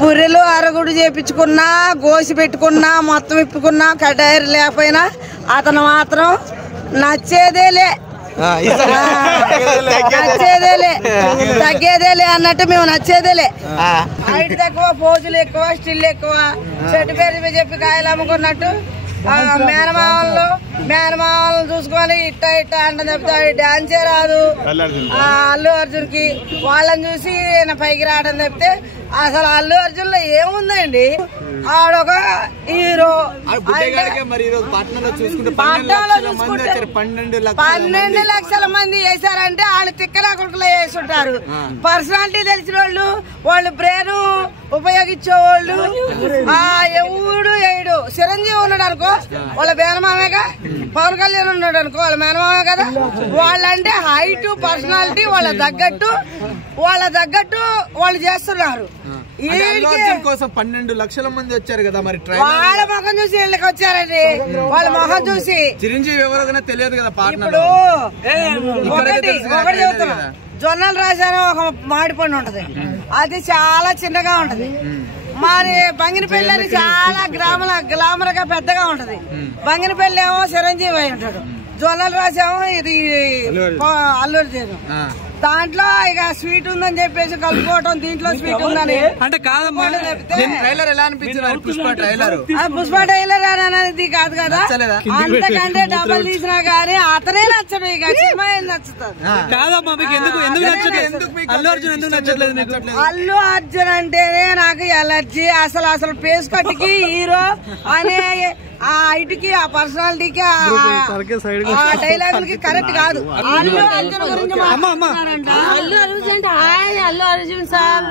పుర్రెలు అరగుడు చేపించుకున్నా, గోసి పెట్టుకున్నా, మొత్తం ఇప్పుకున్నా, కటాయిరు లేకపోయినా అతను మాత్రం నచ్చేదేలే తగ్గేదేలే అన్నట్టు మేము నచ్చేదేలే. హైట్ తక్కువ, పోజులు ఎక్కువ, స్టిల్ ఎక్కువ, చెట్టు పేరు చెప్పి కాయలు అమ్ముకున్నట్టు మేనమామలను చూసుకొని ఇట్ట అంటే తప్పితే డాన్సే రాదు అల్లు అర్జున్ కి. వాళ్ళని చూసి పైకి రావడం తప్పితే అసలు అల్లు అర్జున్ లో ఏముందండి, ఆడొక హీరో. 12 లక్షల మంది వేసారంటే వాళ్ళు తిక్కలా కొడుకులో వేసి ఉంటారు. పర్సనాలిటీ తెలిసిన వాళ్ళు బ్రెయిన్ ఉపయోగించే వాళ్ళు ఎవడు వేయడు. చిరంజీవి ఉన్నాడు అనుకో వాళ్ళ మేనమామేగా, పవన్ కళ్యాణ్ ఉన్నాడు అనుకో వాళ్ళ మేనమామే కదా. వాళ్ళంటే హైట్, పర్సనాలిటీ వాళ్ళ తగ్గట్టు వాళ్ళు చేస్తున్నారు. కోసం 12 లక్షల మంది వచ్చారు కదా, మరి వాళ్ళ ముఖం చూసి వీళ్ళకి వచ్చారండి. వాళ్ళ ముఖం చూసి చిరంజీవి ఎవరికైనా తెలియదు కదా. ఇప్పుడు ఒకటి చెబుతున్నా, జొన్నలు రాశాను ఒక మామిడి పండు ఉంటది, అది చాలా చిన్నగా ఉంటది. మరి బంగినపల్లి అని చాలా గ్లామర్ గా పెద్దగా ఉంటది. బంగినపల్లి ఏమో చిరంజీవి అయి ఉంటాడు, జొన్నలు రాసామో ఇది అల్లు అర్జున్. దాంట్లో ఇక స్వీట్ ఉందని చెప్పేసి కలుపుకోవటం, దీంట్లో స్వీట్ ఉందని అంటే కాదమ్మా. ట్రైలర్ ఎలా అనిపించింది? పుష్ప ట్రైలర్ అనేది కాదు కదా, అంతకంటే డబ్బులు తీసినా గానీ అతనే నచ్చడు. ఇక సినిమా ఏం నచ్చుతుంది కాదమ్మా. అల్లు అర్జున్ ఎందుకు నచ్చట్లేదు? అల్లు అర్జున్ అంటేనే నాకు ఎలర్జీ. అసలు ఫేస్ కట్కి హీరో అనే ఆ హైట్కి, ఆ పర్సనాలిటీకి, ఆ డైలాగులకి కరెక్ట్ కాదు. అల్లు అర్జున్ గురించి అల్లు అర్జున్ అంటే హాయ్ అల్లు అర్జున్ సార్,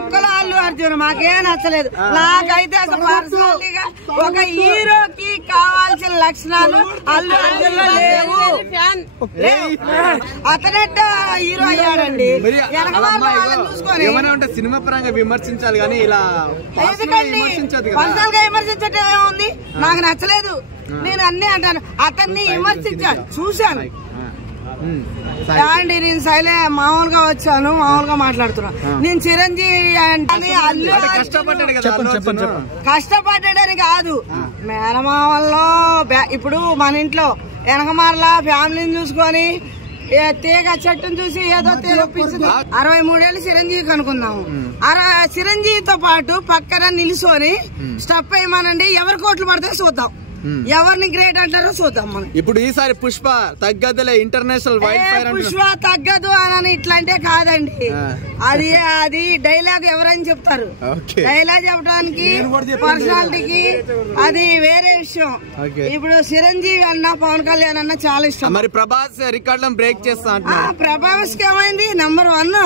ఒక్కలో అల్లు అర్జున్ మాకేం నచ్చలేదు. నాకైతే అసలు పర్సనాలిటీగా ఒక హీరోకి కావాల్సిన లక్షణాలు అల్లు అర్జున్ లో లేవు. అతనెట్ట హీరో అయ్యాడండి. చూసుకొని సినిమా పరంగా విమర్శించాలి కానీ ఇలా పర్సనల్ గా విమర్శించటం ఏముంది? నాకు నచ్చలేదు, నేను అన్ని అంటాను. అతన్ని విమర్శించాను, చూశాను అండి. నేను మామూలుగా వచ్చాను, మామూలుగా మాట్లాడుతున్నా. నేను చిరంజీవి అంటే అల్లు కష్టపడ్డాడని కాదు, మేనమామల్లో ఇప్పుడు మన ఇంట్లో వెనకమారలా ఫ్యామిలీని చూసుకొని తీగ చెట్టును చూసి ఏదో తీగొప్పించింది. 63 ఏళ్ళు చిరంజీవి అనుకుందాము. చిరంజీవితో పాటు పక్కన నిలుసోని స్టెప్ వేయమనండి, ఎవరి కోట్లు పడితే చూద్దాం, ఎవరిని గ్రేట్ అంటారో చూద్దాం మనం. ఇప్పుడు ఈసారి పుష్ప తగ్గదులే, ఇంటర్నేషనల్ వైల్డ్ ఫైర్. పుష్ప తగ్గదు అని ఇట్లాంటే కాదండి, అది డైలాగ్ ఎవరైనా చెప్తారు. డైలాగ్ చెప్పడానికి పర్సనాలిటీకి అది వేరే విషయం. ఇప్పుడు చిరంజీవి అన్న, పవన్ కళ్యాణ్ అన్న చాలా ఇష్టం. మరి ప్రభాస్ రికార్డులను బ్రేక్ చేస్తా అంటున్నారు. ప్రభాస్ కి ఏమైంది? నంబర్ 1.